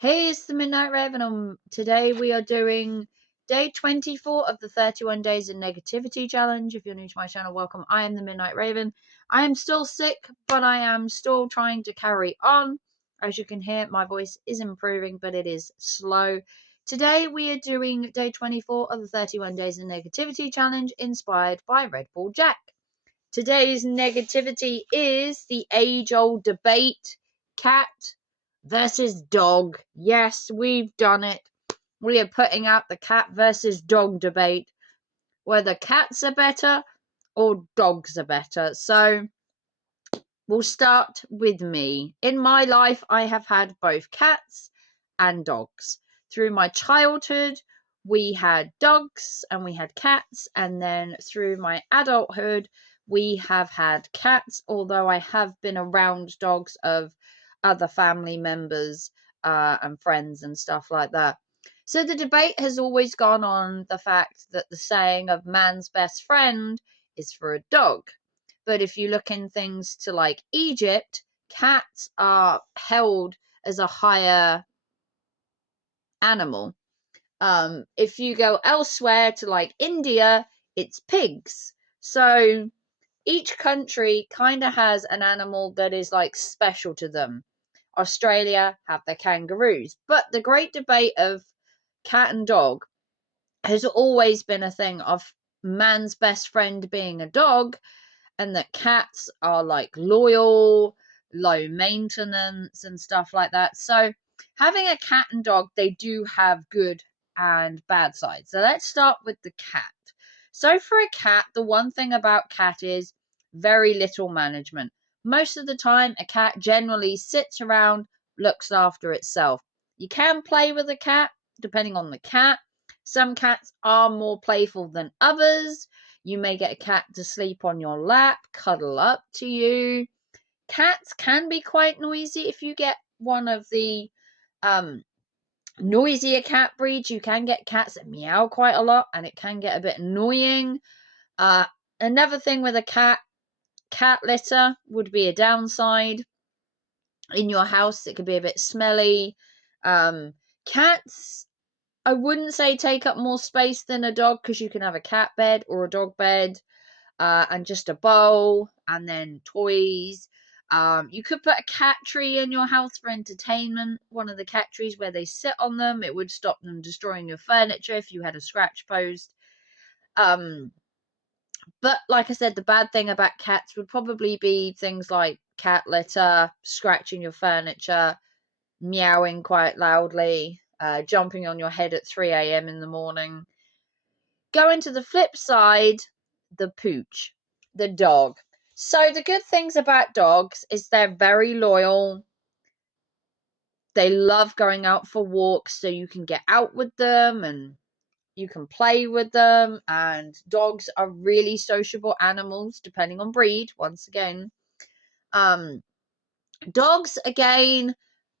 Hey, it's the Midnight Raven. Today we are doing day 24 of the 31 Days of Negativity Challenge. If you're new to my channel, welcome. I am the Midnight Raven. I am still sick, but I am still trying to carry on. As you can hear, my voice is improving, but it is slow. Today we are doing day 24 of the 31 Days of Negativity Challenge, inspired by Red Bull Jack. Today's negativity is the age-old debate, cat versus dog. Yes, we've done it. We are putting out the cat versus dog debate, whether cats are better or dogs are better. So we'll start with me. In my life, I have had both cats and dogs. Through my childhood, we had dogs and we had cats, and then through my adulthood, we have had cats, although I have been around dogs of other family members and friends and stuff like that. So the debate has always gone on the fact that the saying of man's best friend is for a dog. But if you look in things to like Egypt, cats are held as a higher animal. If you go elsewhere to like India, it's pigs. So each country kind of has an animal that is like special to them. Australia have their kangaroos. But the great debate of cat and dog has always been a thing of man's best friend being a dog, and that cats are like loyal, low maintenance, and stuff like that. So, having a cat and dog, they do have good and bad sides. So, let's start with the cat. So, for a cat, the one thing about cat is very little management. Most of the time, a cat generally sits around, looks after itself. You can play with a cat depending on the cat. Some cats are more playful than others. You may get a cat to sleep on your lap, cuddle up to you. Cats can be quite noisy. If you get one of the noisier cat breeds, you can get cats that meow quite a lot, and it can get a bit annoying. Another thing with a cat litter would be a downside. In your house, it could be a bit smelly. Cats, I wouldn't say take up more space than a dog, because you can have a cat bed or a dog bed. And just a bowl, and then toys. You could put a cat tree in your house for entertainment. One of the cat trees where they sit on them, it would stop them destroying your furniture if you had a scratch post. But like I said, the bad thing about cats would probably be things like cat litter, scratching your furniture, meowing quite loudly, jumping on your head at 3 a.m. in the morning. Going to the flip side, the pooch, the dog. So the good things about dogs is they're very loyal. They love going out for walks, so you can get out with them and you can play with them. And dogs are really sociable animals, depending on breed. Once again, dogs again,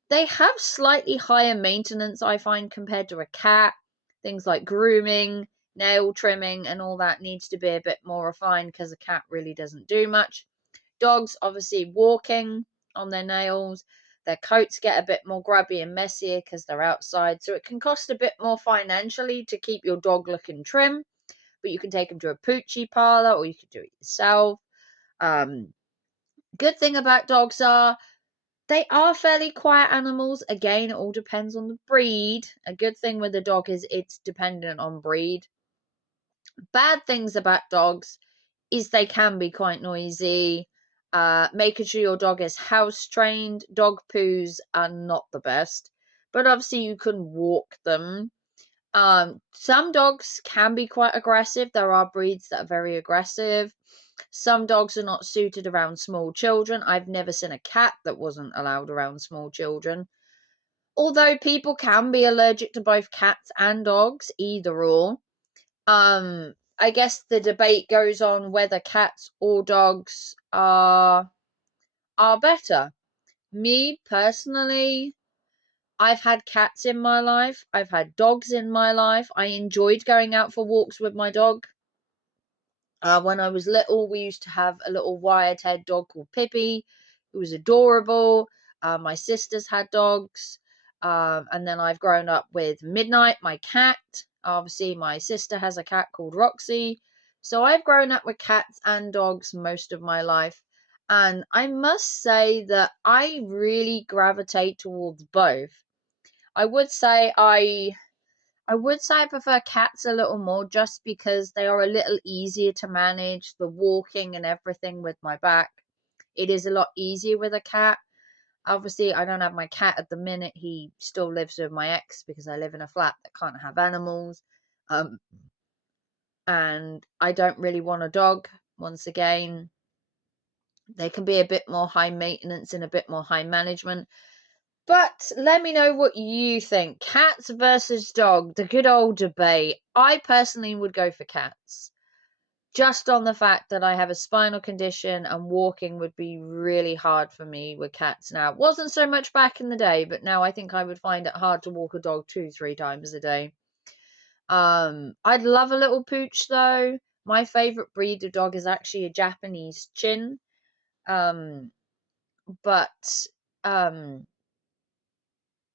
they have slightly higher maintenance, I find, compared to a cat. Things like grooming, nail trimming, and all that needs to be a bit more refined, because a cat really doesn't do much. Dogs, obviously, walking on their nails. Their coats get a bit more grubby and messier because they're outside. So it can cost a bit more financially to keep your dog looking trim. But you can take them to a poochie parlor, or you can do it yourself. Good thing about dogs are they are fairly quiet animals. Again, it all depends on the breed. A good thing with a dog is it's dependent on breed. Bad things about dogs is they can be quite noisy. Making sure your dog is house trained. Dog poos are not the best, but obviously you can walk them. Some dogs can be quite aggressive. There are breeds that are very aggressive. Some dogs are not suited around small children. I've never seen a cat that wasn't allowed around small children. Although people can be allergic to both cats and dogs, either or. I guess the debate goes on whether cats or dogs are better. Me personally, I've had cats in my life. I've had dogs in my life. I enjoyed going out for walks with my dog. When I was little, we used to have a little wire-tailed dog called Pippi. It was adorable. My sisters had dogs. And then I've grown up with Midnight, my cat. Obviously, my sister has a cat called Roxy. So I've grown up with cats and dogs most of my life. And I must say that I really gravitate towards both. I would say I prefer cats a little more just because they are a little easier to manage, the walking and everything with my back. It is a lot easier with a cat. Obviously, I don't have my cat at the minute. He still lives with my ex because I live in a flat that can't have animals. Um, and I don't really want a dog. Once again, they can be a bit more high maintenance and a bit more high management. But let me know what you think. Cats versus dog, the good old debate. I personally would go for cats. Just on the fact that I have a spinal condition and walking would be really hard for me with cats now. It wasn't so much back in the day, but now I think I would find it hard to walk a dog 2-3 times a day. I'd love a little pooch though. My favorite breed of dog is actually a Japanese Chin. Um, but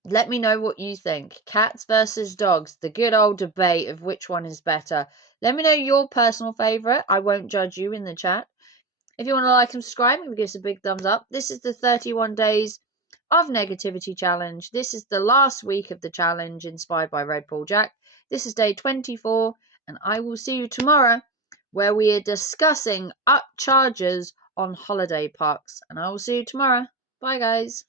let me know what you think. Cats versus dogs, the good old debate of which one is better. Let me know your personal favorite. I won't judge you in the chat. If you want to like and subscribe, give us a big thumbs up. This is the 31 days of negativity challenge. This is the last week of the challenge inspired by Red Bull Jack. This is day 24, and I will see you tomorrow where we are discussing up charges on holiday parks. And I will see you tomorrow. Bye, guys.